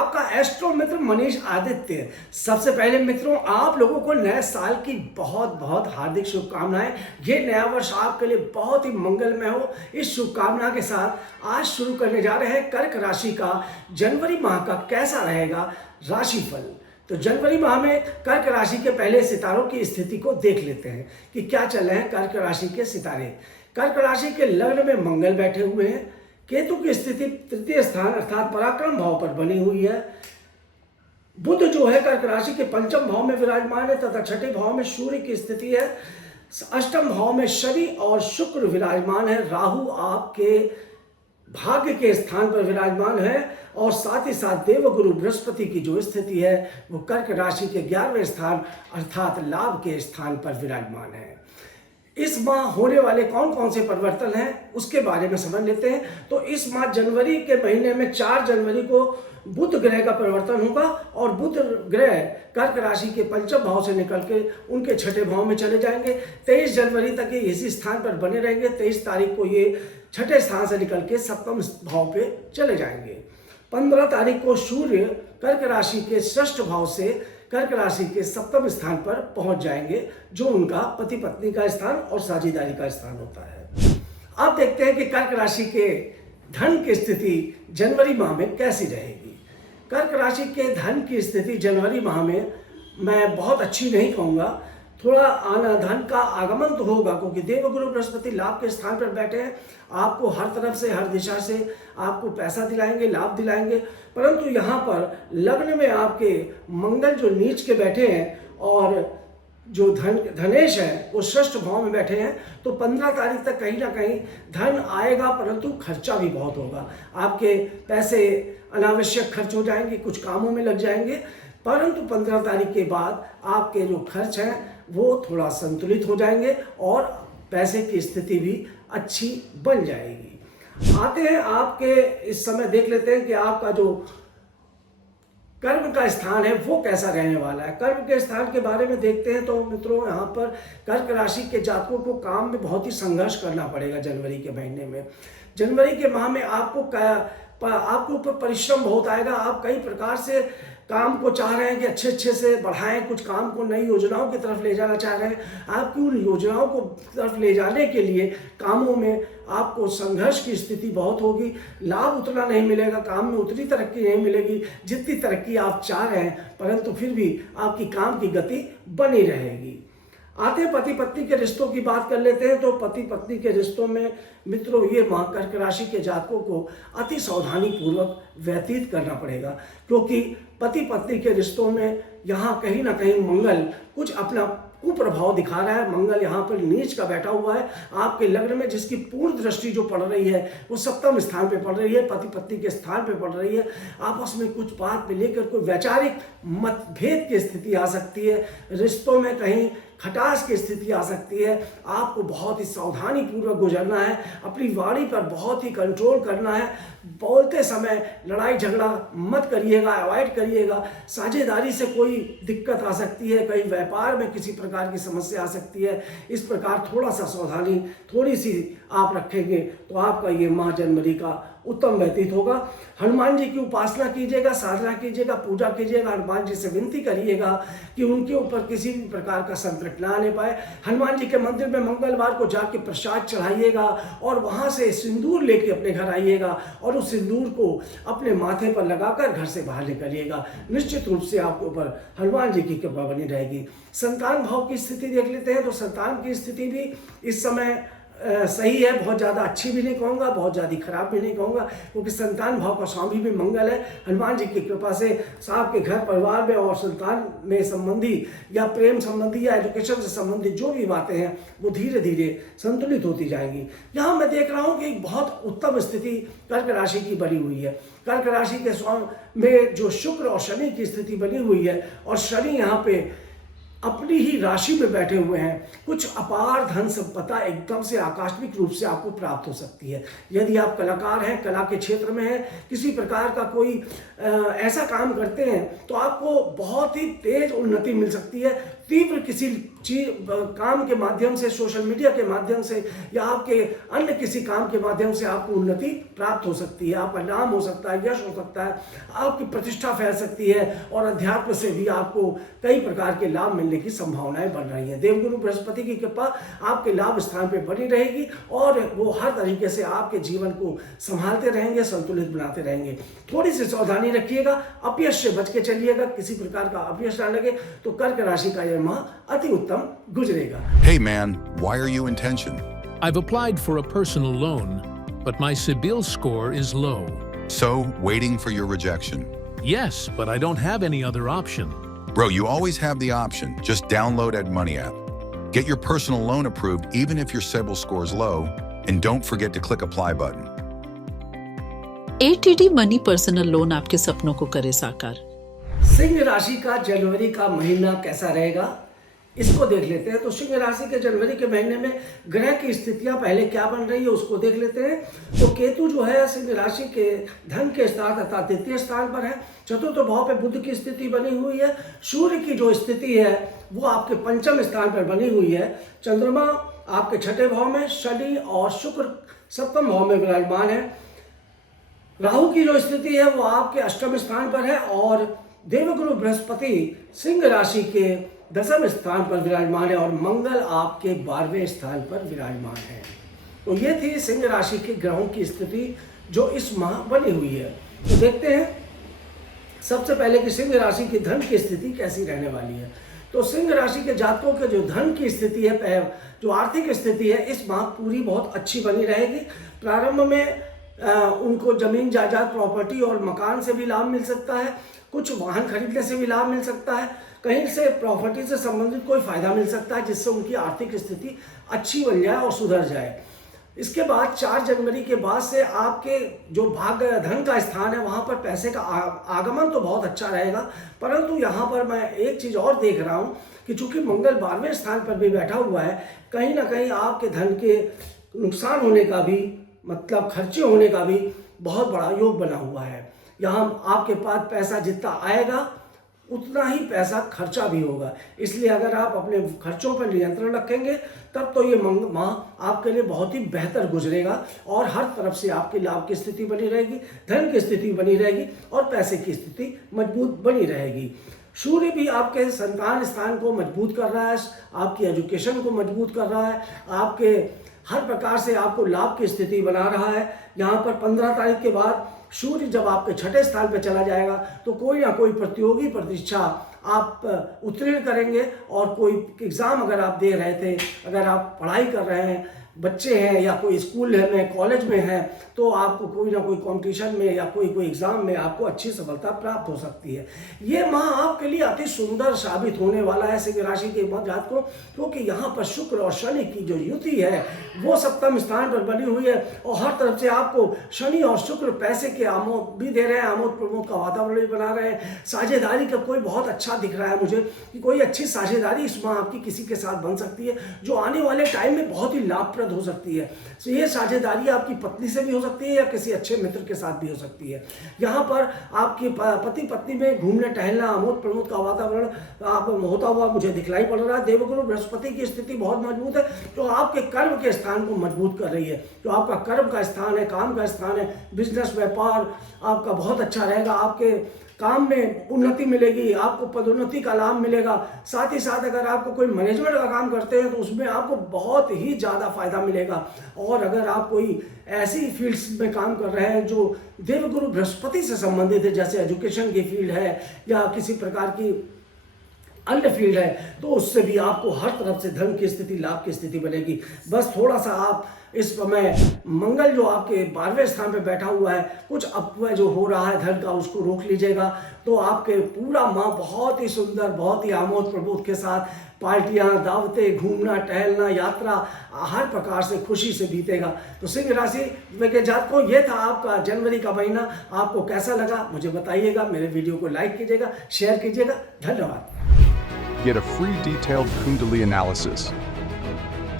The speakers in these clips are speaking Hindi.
आपका एस्ट्रो मित्र मनीष आदित्य। सबसे पहले मित्रों, आप लोगों को नए साल की बहुत बहुत हार्दिक शुभकामनाएं। ये नया वर्ष आपके लिए बहुत ही मंगलमय हो, इस शुभकामना के साथ आज शुरू करने जा रहे हैं कर्क राशि का जनवरी माह का कैसा रहेगा राशिफल। तो जनवरी माह में कर्क राशि के पहले सितारों की स्थिति को देख लेते हैं कि क्या चल रहे हैं कर्क राशि के सितारे। कर्क राशि के लग्न में मंगल बैठे हुए हैं। केतु की स्थिति तृतीय स्थान अर्थात पराक्रम भाव पर बनी हुई है। बुध जो है कर्क राशि के पंचम भाव में विराजमान है तथा छठे भाव में सूर्य की स्थिति है। अष्टम भाव में शनि और शुक्र विराजमान है। राहु आपके भाग्य के स्थान पर विराजमान है और साथ ही साथ देवगुरु बृहस्पति की जो स्थिति है वो कर्क राशि के 11वें स्थान अर्थात लाभ के स्थान पर विराजमान है। इस माह होने वाले कौन कौन से परिवर्तन हैं उसके बारे में समझ लेते हैं। तो इस माह जनवरी के महीने में 4 जनवरी को बुध ग्रह का परिवर्तन होगा और बुध ग्रह कर्क राशि के पंचम भाव से निकल के उनके छठे भाव में चले जाएंगे। 23 जनवरी तक ये इसी स्थान पर बने रहेंगे। 23 तारीख को ये छठे स्थान से निकल के सप्तम भाव पे चले जाएंगे। 15 तारीख को सूर्य कर्क राशि के षष्ठ भाव से कर्क राशि के सप्तम स्थान पर पहुंच जाएंगे, जो उनका पति पत्नी का स्थान और साझेदारी का स्थान होता है। अब देखते हैं कि कर्क राशि के धन की स्थिति जनवरी माह में कैसी रहेगी। कर्क राशि के धन की स्थिति जनवरी माह में मैं बहुत अच्छी नहीं कहूँगा। थोड़ा धन का आगमन तो होगा क्योंकि देवगुरु बृहस्पति लाभ के स्थान पर बैठे हैं। आपको हर तरफ से हर दिशा से आपको पैसा दिलाएंगे, लाभ दिलाएंगे। परंतु यहाँ पर लग्न में आपके मंगल जो नीच के बैठे हैं और जो धनेश है वो षष्ठ भाव में बैठे हैं। तो 15 तारीख तक कहीं ना कहीं धन आएगा परंतु खर्चा भी बहुत होगा। आपके पैसे अनावश्यक खर्च हो जाएंगे, कुछ कामों में लग जाएंगे। परंतु 15 तारीख के बाद आपके जो खर्च हैं वो थोड़ा संतुलित हो जाएंगे और पैसे की स्थिति भी अच्छी बन जाएगी। आते हैं आपके इस समय देख लेते हैं कि आपका जो कर्म का स्थान है वो कैसा रहने वाला है। कर्म के स्थान के बारे में देखते हैं तो मित्रों, यहाँ पर कर्क राशि के जातकों को काम में बहुत ही संघर्ष करना पड़ेगा जनवरी के महीने में। जनवरी के माह में आपको ऊपर परिश्रम बहुत आएगा। आप कई प्रकार से काम को चाह रहे हैं कि अच्छे से बढ़ाएं, कुछ काम को नई योजनाओं की तरफ ले जाना चाह रहे हैं। आपकी उन योजनाओं को तरफ ले जाने के लिए कामों में आपको संघर्ष की स्थिति बहुत होगी। लाभ उतना नहीं मिलेगा, काम में उतनी तरक्की नहीं मिलेगी जितनी तरक्की आप चाह रहे हैं, परंतु फिर भी आपकी काम की गति बनी रहेगी। आते हैं पति पत्नी के रिश्तों की बात कर लेते हैं। तो पति पत्नी के रिश्तों में मित्रों ये माह कर्क राशि के जातकों को अति सावधानी पूर्वक व्यतीत करना पड़ेगा क्योंकि पति पत्नी के रिश्तों में यहाँ कहीं ना कहीं मंगल कुछ अपना कुप्रभाव दिखा रहा है। मंगल यहाँ पर नीच का बैठा हुआ है आपके लग्न में, जिसकी पूर्ण दृष्टि जो पड़ रही है वो सप्तम स्थान पे पड़ रही है, पति पत्नी के स्थान पे पड़ रही है। आपस में कुछ बात पे लेकर कोई वैचारिक मतभेद की स्थिति आ सकती है। रिश्तों में कहीं खटास की स्थिति आ सकती है। आपको बहुत ही सावधानी पूर्वक गुजरना है, अपनी वाणी पर बहुत ही कंट्रोल करना है। बोलते समय लड़ाई झगड़ा मत करिएगा, अवॉइड करिएगा। साझेदारी से कोई दिक्कत आ सकती है, कहीं व्यापार में किसी प्रकार की समस्या आ सकती है। इस प्रकार थोड़ा सा सावधानी थोड़ी सी आप रखेंगे तो आपका ये माह जनवरी का उत्तम व्यतीत होगा। हनुमान जी की उपासना कीजिएगा, साधना कीजिएगा, पूजा कीजिएगा। हनुमान जी से विनती करिएगा कि उनके ऊपर किसी भी प्रकार का संकट ना आने पाए। हनुमान जी के मंदिर में मंगलवार को जाके प्रसाद चढ़ाइएगा और वहाँ से सिंदूर लेके अपने घर आइएगा और उस सिंदूर को अपने माथे पर लगाकर घर से बाहर निकलिएगा। निश्चित रूप से आपके ऊपर हनुमान जी की कृपा बनी रहेगी। संतान भाव की स्थिति देख लेते हैं। तो संतान की स्थिति भी इस समय सही है, बहुत ज़्यादा अच्छी भी नहीं कहूँगा, बहुत ज़्यादा खराब भी नहीं कहूँगा क्योंकि संतान भाव का स्वामी भी मंगल है। हनुमान जी की कृपा से आपके घर परिवार में और संतान में संबंधी या प्रेम संबंधी या एजुकेशन से संबंधित जो भी बातें हैं वो धीरे धीरे संतुलित होती जाएंगी। यहाँ मैं देख रहा हूँ कि एक बहुत उत्तम स्थिति कर्क राशि की बनी हुई है। कर्क राशि के स्वामी में जो शुक्र और शनि की स्थिति बनी हुई है और शनि यहाँ पे अपनी ही राशि में बैठे हुए हैं। कुछ अपार धन संपदा एकदम से आकस्मिक रूप से आपको प्राप्त हो सकती है। यदि आप कलाकार हैं, कला के क्षेत्र में हैं, किसी प्रकार का कोई ऐसा काम करते हैं तो आपको बहुत ही तेज उन्नति मिल सकती है। तीव्र किसी चीज काम के माध्यम से, सोशल मीडिया के माध्यम से या आपके अन्य किसी काम के माध्यम से आपको उन्नति प्राप्त हो सकती है, आपका नाम हो सकता है, यश हो सकता है, आपकी प्रतिष्ठा फैल सकती है और अध्यात्म से भी आपको कई प्रकार के लाभ मिलने की संभावनाएं बन रही हैं। देवगुरु बृहस्पति की कृपा आपके लाभ स्थान पर बनी रहेगी और वो हर तरीके से आपके जीवन को संभालते रहेंगे, संतुलित बनाते रहेंगे। थोड़ी सी सावधानी रखिएगा, अपयश से बच के चलिएगा, किसी प्रकार का अपयश ना लगे, तो कर्क राशि का यह माह अति उत्तम गुजरेगा। Hey man, why are you in tension? I've applied for a personal loan, but my CIBIL score is low. So, waiting for your rejection. Yes, but I don't have any other option. Bro, you always have the option. Just download EdMoney app. Get your personal loan approved even if your CIBIL score is low, and don't forget to click apply button. ATD money personal loan आपके सपनों को करे साकार। सिंह राशि का जनवरी का महीना कैसा रहेगा, इसको देख लेते हैं। तो सिंह राशि के जनवरी के महीने में ग्रह की स्थितियां पहले क्या बन रही है उसको देख लेते हैं। तो केतु जो है सिंह राशि के धन के स्थान तथा द्वितीय स्थान पर है। चतुर्थ भाव पे बुध की स्थिति बनी हुई है। सूर्य की जो स्थिति है वो आपके पंचम स्थान पर बनी हुई है। चंद्रमा आपके छठे भाव में, शनि और शुक्र सप्तम भाव में विराजमान है। राहु की जो स्थिति है वो आपके अष्टम स्थान पर है और देवगुरु बृहस्पति सिंह राशि के दसम स्थान पर विराजमान है और मंगल आपके 12वें स्थान पर विराजमान है। तो ये थी सिंह राशि के ग्रहों की स्थिति जो इस माह बनी हुई है। तो देखते हैं सबसे पहले कि सिंह राशि की धन की स्थिति कैसी रहने वाली है। तो सिंह राशि के जातकों के जो धन की स्थिति है, जो आर्थिक स्थिति है, इस माह पूरी बहुत अच्छी बनी रहेगी। प्रारंभ में उनको जमीन जायदाद प्रॉपर्टी और मकान से भी लाभ मिल सकता है, कुछ वाहन खरीदने से भी लाभ मिल सकता है, कहीं से प्रॉपर्टी से संबंधित कोई फायदा मिल सकता है जिससे उनकी आर्थिक स्थिति अच्छी बन जाए और सुधर जाए। इसके बाद 4 जनवरी के बाद से आपके जो भाग्य धन का स्थान है वहाँ पर पैसे का आगमन तो बहुत अच्छा रहेगा, परंतु यहाँ पर मैं एक चीज़ और देख रहा हूँ कि चूंकि मंगल 12वें स्थान पर भी बैठा हुआ है, कहीं ना कहीं आपके धन के नुकसान होने का भी, मतलब खर्चे होने का भी बहुत बड़ा योग बना हुआ है। यहाँ आपके पास पैसा जितना आएगा उतना ही पैसा खर्चा भी होगा, इसलिए अगर आप अपने खर्चों पर नियंत्रण रखेंगे तब तो ये माह आपके लिए बहुत ही बेहतर गुजरेगा और हर तरफ से आपकी लाभ की स्थिति बनी रहेगी, धन की स्थिति बनी रहेगी और पैसे की स्थिति मजबूत बनी रहेगी। सूर्य भी आपके संतान स्थान को मजबूत कर रहा है, आपकी एजुकेशन को मजबूत कर रहा है, आपके हर प्रकार से आपको लाभ की स्थिति बना रहा है। यहाँ पर 15 तारीख के बाद सूर्य जब आपके छठे स्थान पर चला जाएगा तो कोई ना कोई प्रतियोगी परीक्षा आप उत्तीर्ण करेंगे और कोई एग्ज़ाम अगर आप दे रहे थे, अगर आप पढ़ाई कर रहे हैं, बच्चे हैं या कोई स्कूल में कॉलेज में है, तो आपको कोई ना कोई कंपटीशन में या कोई एग्ज़ाम में आपको अच्छी सफलता प्राप्त हो सकती है। ये माह आपके लिए अति सुंदर साबित होने वाला है सिंह राशि के जातकों, क्योंकि यहाँ पर शुक्र और शनि की जो युति है वो सप्तम स्थान पर बनी हुई है और हर तरफ से आपको शनि और शुक्र पैसे के आमोद भी दे रहे हैं, आमोद प्रमोद का वातावरण भी बना रहे हैं। साझेदारी का कोई बहुत अच्छा दिख रहा है मुझे कि कोई अच्छी साझेदारी इस माह आपकी किसी के साथ बन सकती है जो आने वाले टाइम में बहुत ही लाभप्रद हो सकती है। तो ये साझेदारी आपकी पत्नी से भी हो सकती है या किसी अच्छे मित्र के साथ भी हो सकती है। यहाँ पर आपकी पति पत्नी में घूमने टहलना, आमोद प्रमोद का वातावरण आप होता हुआ मुझे दिखलाई पड़ रहा है। देवगुरु बृहस्पति की स्थिति बहुत मजबूत है जो आपके कर्म के स्थान को मजबूत कर रही है। जो आपका कर्म का स्थान है, काम का स्थान है, बिजनेस व्यापार आपका बहुत अच्छा रहेगा, आपके काम में उन्नति मिलेगी, आपको पदोन्नति का लाभ मिलेगा। साथ ही साथ अगर आपको कोई मैनेजमेंट का काम करते हैं तो उसमें आपको बहुत ही ज़्यादा फायदा मिलेगा। और अगर आप कोई ऐसी फील्ड्स में काम कर रहे हैं जो देवगुरु बृहस्पति से संबंधित है, जैसे एजुकेशन की फील्ड है या किसी प्रकार की अन्य फील्ड है, तो उससे भी आपको हर तरफ से धन की स्थिति, लाभ की स्थिति बनेगी। बस थोड़ा सा आप इस समय मंगल जो आपके 12वें स्थान पे बैठा हुआ है, कुछ अपव्यय जो हो रहा है धन का उसको रोक लीजिएगा, तो आपके पूरा माह बहुत ही सुंदर, बहुत ही आमोद प्रमोद के साथ पार्टियां, दावतें, घूमना टहलना, यात्रा हर प्रकार से खुशी से बीतेगा। तो सिंह राशि के जातकों, ये था आपका जनवरी का महीना। आपको कैसा लगा मुझे बताइएगा, मेरे वीडियो को लाइक कीजिएगा, शेयर कीजिएगा। धन्यवाद। Get a free detailed Kundalini analysis.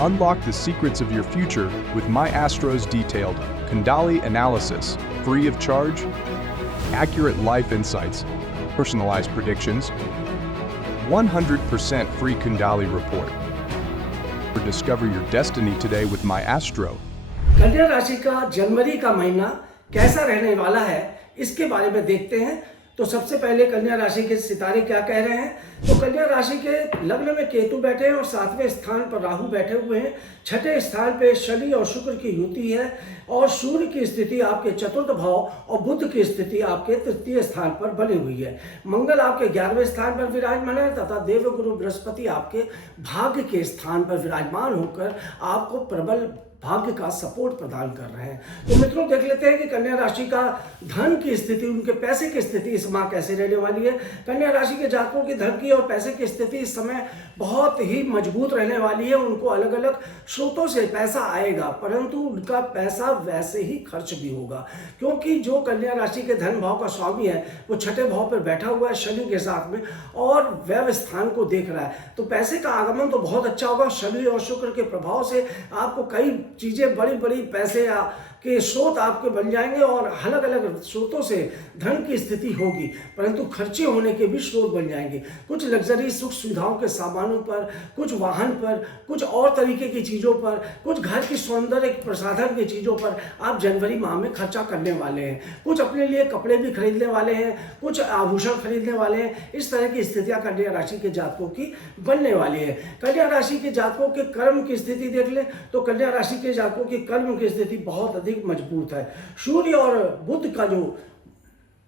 Unlock the secrets of your future with My Astro's detailed Kundalini analysis, free of charge, accurate life insights, personalized predictions, 100% free Kundali report. Or discover your destiny today with my Astro. कन्या राशि का जनवरी का महीना कैसा रहने वाला है इसके बारे में देखते हैं। तो सबसे पहले कन्या राशि के सितारे क्या कह रहे हैं। तो कन्या राशि के लग्न में केतु बैठे हैं और 7वें स्थान पर राहु बैठे हुए हैं। 6ठे स्थान पे शनि और शुक्र की युति है और सूर्य की स्थिति आपके चतुर्थ भाव और बुध की स्थिति आपके तृतीय स्थान पर बनी हुई है। मंगल आपके 11वें स्थान पर विराजमान है तथा देवगुरु बृहस्पति आपके भाग्य के स्थान पर विराजमान होकर आपको प्रबल भाग्य का सपोर्ट प्रदान कर रहे हैं। तो मित्रों देख लेते हैं कि कन्या राशि का धन की स्थिति, उनके पैसे की स्थिति इस माह कैसे रहने वाली है। कन्या राशि के जातकों की धन की और पैसे की स्थिति इस समय बहुत ही मजबूत रहने वाली है। उनको अलग अलग स्रोतों से पैसा आएगा परंतु उनका पैसा वैसे ही खर्च भी होगा, क्योंकि जो कन्या राशि के धन भाव का स्वामी है वो 6ठे भाव पर बैठा हुआ है शनि के साथ में और व्यय स्थान को देख रहा है। तो पैसे का आगमन तो बहुत अच्छा होगा। शनि और शुक्र के प्रभाव से आपको कई चीजें बड़ी बड़ी पैसे के स्रोत आपके बन जाएंगे और अलग अलग स्रोतों से धन की स्थिति होगी, परंतु खर्चे होने के भी स्रोत बन जाएंगे। कुछ लग्जरी सुख सुविधाओं के सामानों पर, कुछ वाहन पर, कुछ और तरीके की चीज़ों पर, कुछ घर की सौंदर्य प्रसाधन की चीज़ों पर आप जनवरी माह में खर्चा करने वाले हैं। कुछ अपने लिए कपड़े भी खरीदने वाले हैं, कुछ आभूषण खरीदने वाले हैं। इस तरह की स्थितियाँ कन्या राशि के जातकों की बनने वाली है। कन्या राशि के जातकों के कर्म की स्थिति देख लें तो कन्या राशि के जातकों की कर्म की स्थिति बहुत अधिक मजबूत है। सूर्य और बुध का जो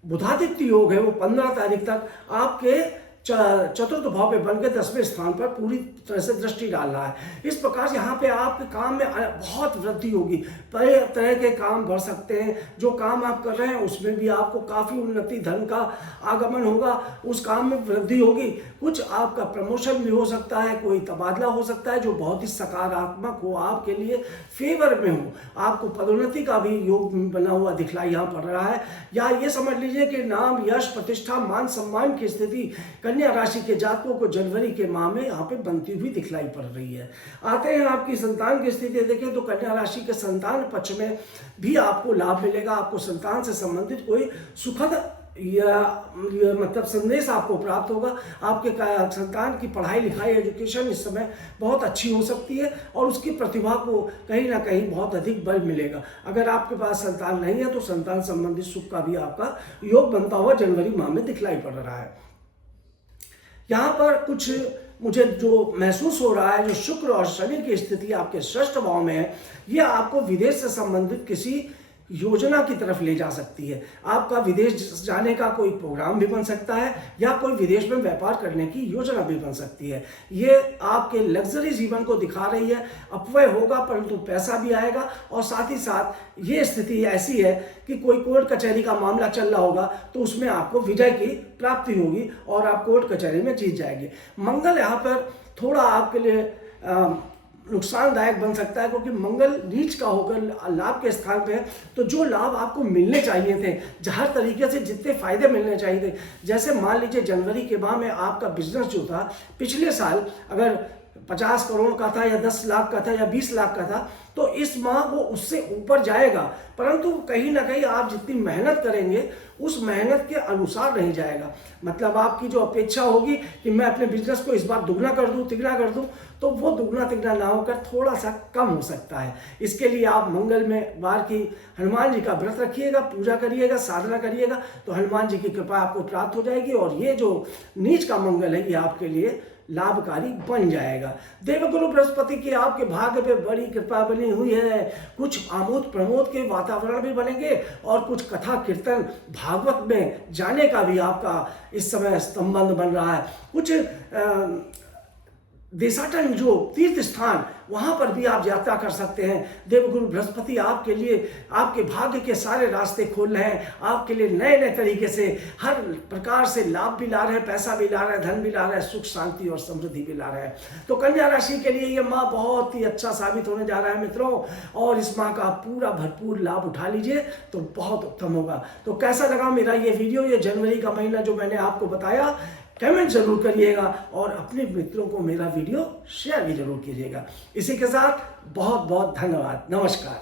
बुधादित्य योग है वो 15 तारीख तक आपके चतुर्थ भाव पे बनकर 10वें स्थान पर पूरी तरह से दृष्टि डाल रहा है। इस प्रकार से यहाँ पे आपके काम में बहुत वृद्धि होगी। तरह तरह के काम बढ़ सकते हैं। जो काम आप कर रहे हैं उसमें भी आपको काफ़ी उन्नति, धन का आगमन होगा, उस काम में वृद्धि होगी। कुछ आपका प्रमोशन भी हो सकता है, कोई तबादला हो सकता है जो बहुत ही सकारात्मक हो, आपके लिए फेवर में हो। आपको पदोन्नति का भी योग बना हुआ दिखलाई यहाँ पड़ रहा है। या ये समझ लीजिए कि नाम, यश, प्रतिष्ठा, मान सम्मान की स्थिति कन्या राशि के जातकों को जनवरी के माह में यहाँ पे बनती हुई दिखलाई पड़ रही है। आते हैं आपकी संतान की स्थिति देखें तो कन्या राशि के संतान पक्ष में भी आपको लाभ मिलेगा। आपको संतान से संबंधित कोई सुखद या मतलब संदेश आपको प्राप्त होगा। आपके संतान की पढ़ाई लिखाई, एजुकेशन इस समय बहुत अच्छी हो सकती है और उसकी प्रतिभा को कहीं ना कहीं बहुत अधिक बल मिलेगा। अगर आपके पास संतान नहीं है तो संतान संबंधित सुख का भी आपका योग बनता हुआ जनवरी माह में दिखलाई पड़ रहा है। यहाँ पर कुछ मुझे जो महसूस हो रहा है, जो शुक्र और शनि की स्थिति आपके षष्ठ भाव में है, यह आपको विदेश से संबंधित किसी योजना की तरफ ले जा सकती है। आपका विदेश जाने का कोई प्रोग्राम भी बन सकता है या कोई विदेश में व्यापार करने की योजना भी बन सकती है। ये आपके लग्जरी जीवन को दिखा रही है। अपव्यय होगा परंतु पैसा भी आएगा और साथ ही साथ ये स्थिति ऐसी है कि कोई कोर्ट कचहरी का मामला चल रहा होगा तो उसमें आपको विजय की प्राप्ति होगी और आप कोर्ट कचहरी में जीत जाएंगे। मंगल यहाँ पर थोड़ा आपके लिए नुकसानदायक बन सकता है क्योंकि मंगल नीच का होकर लाभ के स्थान पे है। तो जो लाभ आपको मिलने चाहिए थे, हर तरीके से जितने फायदे मिलने चाहिए थे, जैसे मान लीजिए जनवरी के माह में आपका बिजनेस जो था पिछले साल अगर 50 करोड़ का था या 10 लाख का था या 20 लाख का था तो इस माह वो उससे ऊपर जाएगा, परंतु कहीं ना कहीं आप जितनी मेहनत करेंगे उस मेहनत के अनुसार नहीं जाएगा। मतलब आपकी जो अपेक्षा होगी कि मैं अपने बिजनेस को इस बार दुगना कर दूं, तिगना कर दूं, तो वो दुगना तिगना ना होकर थोड़ा सा कम हो सकता है। इसके लिए आप मंगल में वार की हनुमान जी का व्रत रखिएगा, पूजा करिएगा, साधना करिएगा तो हनुमान जी की कृपा आपको प्राप्त हो जाएगी और ये जो नीच का मंगल है ये आपके लिए लाभकारी बन जाएगा। देवगुरु बृहस्पति की आपके भाग्य पे बड़ी कृपा बनी हुई है। कुछ आमोद प्रमोद के वातावरण भी बनेंगे और कुछ कथा कीर्तन भागवत में जाने का भी आपका इस समय संबंध बन रहा है। कुछ देशाटन जो तीर्थ स्थान वहाँ पर भी आप यात्रा कर सकते हैं। देवगुरु बृहस्पति आपके लिए आपके भाग्य के सारे रास्ते खोल रहे हैं। आपके लिए नए नए तरीके से हर प्रकार से लाभ भी ला रहे हैं, पैसा भी ला रहे हैं, धन भी ला रहे हैं, सुख शांति और समृद्धि भी ला रहे हैं। तो कन्या राशि के लिए ये माह बहुत ही अच्छा साबित होने जा रहा है मित्रों, और इस माह का पूरा भरपूर लाभ उठा लीजिए तो बहुत उत्तम होगा। तो कैसा लगा मेरा ये वीडियो, ये जनवरी का महीना जो मैंने आपको बताया, कमेंट जरूर करिएगा और अपने मित्रों को मेरा वीडियो शेयर भी जरूर कीजिएगा। इसी के साथ बहुत बहुत धन्यवाद। नमस्कार।